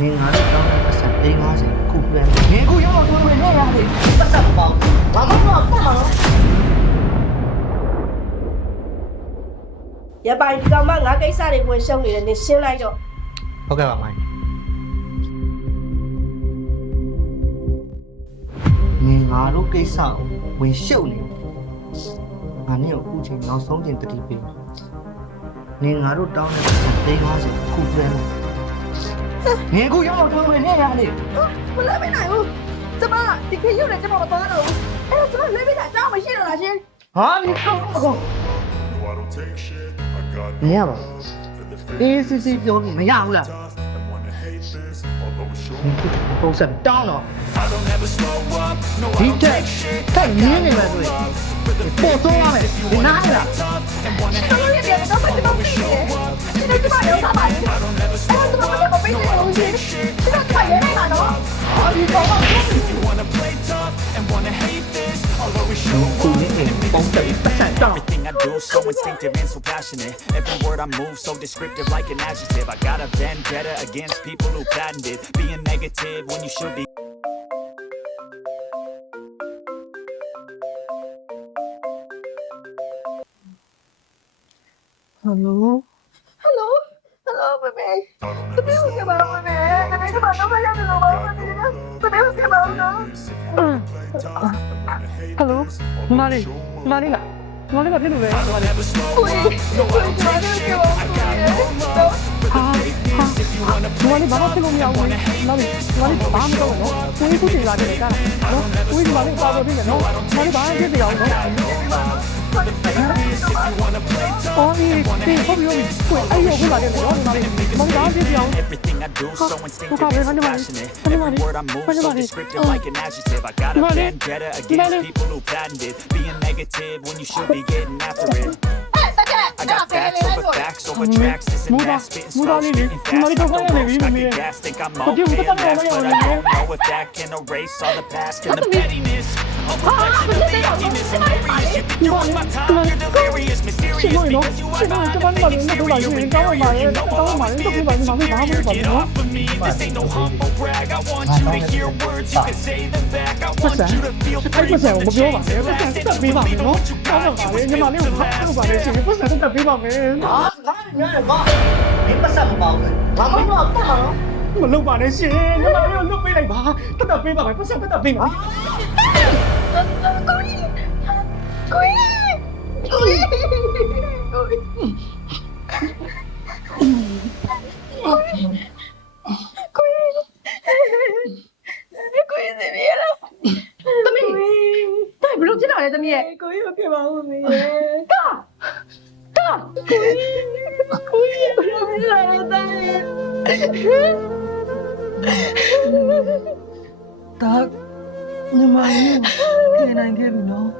နင်ငါတို့တောင်းတဲ့ပတ်စံ350ခုပြန်နင်ခုရောက်တော့တွေ့နေရတယ်ပတ်စံမပေါင်းဘာမှမပေါ့နော်ရပိုင်ဒီကောင်မငါကိစ္စတွေဝင်ရှုံးနေတယ်နင်ရှင်းလိုက်တော့ဟုတ်ကဲ့ပါမိုင်းနင်ငါတို့ကိစ္စကိုဝင်ရှုပ်နေငါနဲ့အခုချိန်နောက်ဆုံးချိန်တတိပေးနင်ငါတို့တောင်းတဲ့ပတ်စံ350ခုပြန်နင်ခုရောက်တော့တွေ့နေရတယ်မလဲမနိုင်ဘူးကျမဒီခေတ်ရုပ်နဲ့ကျမမသွားတော့ဘူးအဲ့တော့ကျမလဲပေးတာကြောက်မရှိတော့လားရှင်ဟာဒီကောင်မရပါအေးစစ်စစ်ပြောလို့မရဘူးလားပုံစံတောင်းတော့ဒီတက်တက်ရင်းနေမှာဆိုရင်ပေါ်တော့ရမယ်ဒီနားလားတော်ရည်တယ်တော့မတော်ဘူးရှင်ဒီနေ့ကျမရောက်တာပါလေအဲ့တော့ကျမမပေးနေလို့ရှင်ဒီတော့ကျမရဲနေမှာနော်ဟာဒီတော့ကိုနေပုံစံပတ်စံတောင်း Everything I do so instinctive and so passionate. Every word I move so descriptive like an adjective. I got a vendetta against people who patented being negative when you should be. Hello baby baby cái bao baby cái bao nó phải ra được bao baby baby cái bao nó Hello ညီမလေးဘာဖြစ်လို့လဲui ui cái bao nó cái baoညီမလေးဘာမှဖြစ်လို့မရဘူးညီမလေးဘာမှမလုပ်ဘူးနော်ကိုကြီးခုချိန်လာတယ်ကြာနော်ကိုကြီးညီမလေးပါတော့ပြီနော်ညီမလေးဘာမှဖြစ်ပြအောင်နော်အော်ဒီဟုတ်ပြီကိုအဲ့ရောခုလာတယ်နော်ညီမလေးဘာမှဖြစ်ပြအောင် Everything I do so instinctive and so passionate. Every word I move so descriptive like an adjective. I got a vendetta against people who patented being negative when you should be getting after it. I got facts over tracks. This and that, spitting slow, spitting fast. I get gas, think I'm okay and last, but I don't know if that can erase all the past and the pettiness. Reflection of the emptiness and weariness. You think you're on my time, you're delirious, mysterious because you are not taking serious. When you know all I'm superior, get off of me. This ain't no humble brag. I want you to hear words, you can say them back. I want you to feel free. ပတ်စံမပြောပါနဲ့ပတ်စံတက်ပေးပါမယ်နော်တောင်းပါလေညီမလေးကိုဘာလုပ်ပါလဲရှင်ပတ်စံတက်ပေးပါမယ်ဟာငါညနေပါဒီပတ်စံမပေါင်းဘာမှမပေါ့နော်မလုပ်ပါနဲ့ရှင်ညီမလေးကိုလွတ်ပေးလိုက်ပါတက်ပေးပါမယ်ပတ်စံတက်ပေးပါ သမီးဘယ်လိုဖြစ်လာလဲသမီးရဲ့ကိုကြီးဟုတ်ကဲ့ပါဦးမေတာကိုကြီးဘယ်လိုဖြစ်လာလဲတာညီမလေးကိုနိုင်ခဲ့ပြီနော်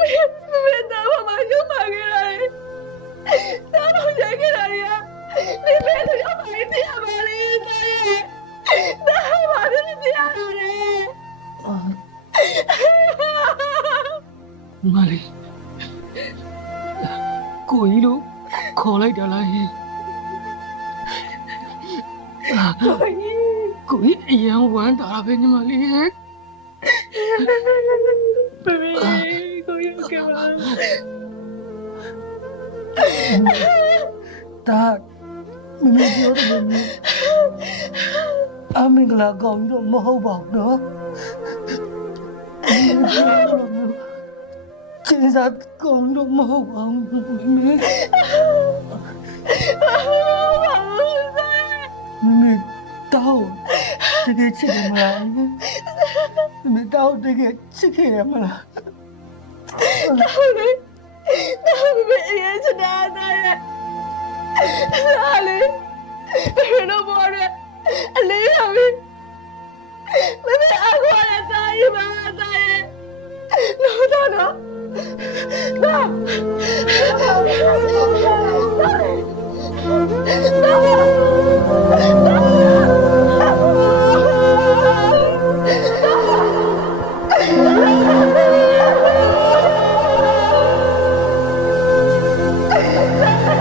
မေတာဘာမှရုံးပါခဲ့ရတယ်တာတော့ရိုက်ခဲ့ရတယ်ဒီဘယ်လိုရောက်ပါလဲတရားပါလေတာရဲ့တာဘာလို့တရားရလဲမလေးကိုကြီးလို့ခေါ်လိုက်တာလားဟင်ကိုကြီးအရန်ဝမ်းတာပဲညီမလေးရဲ့ဘေဘီကိုကြီးကပါဒါမင်းပြောတယ်မင်းအမင်္ဂလာကောင်းတော့မဟုတ်ပါဘူးနော်ကျေးဇူးကောင်းတော့မဟုတ်ပါဘူးမင်းတောင်းတကယ်ချစ်တယ်မလားမင်းတောင်းတကယ်ချစ်ခဲ့ရမလားတာဘေဘီရဲ့ချစ်တာရဲ့လာလေဘယ်လိုပေါ်လဲအလေးရပြီမမေအကွာလာတာရဲ့ပါတာရဲ့နော်တော့နော် စား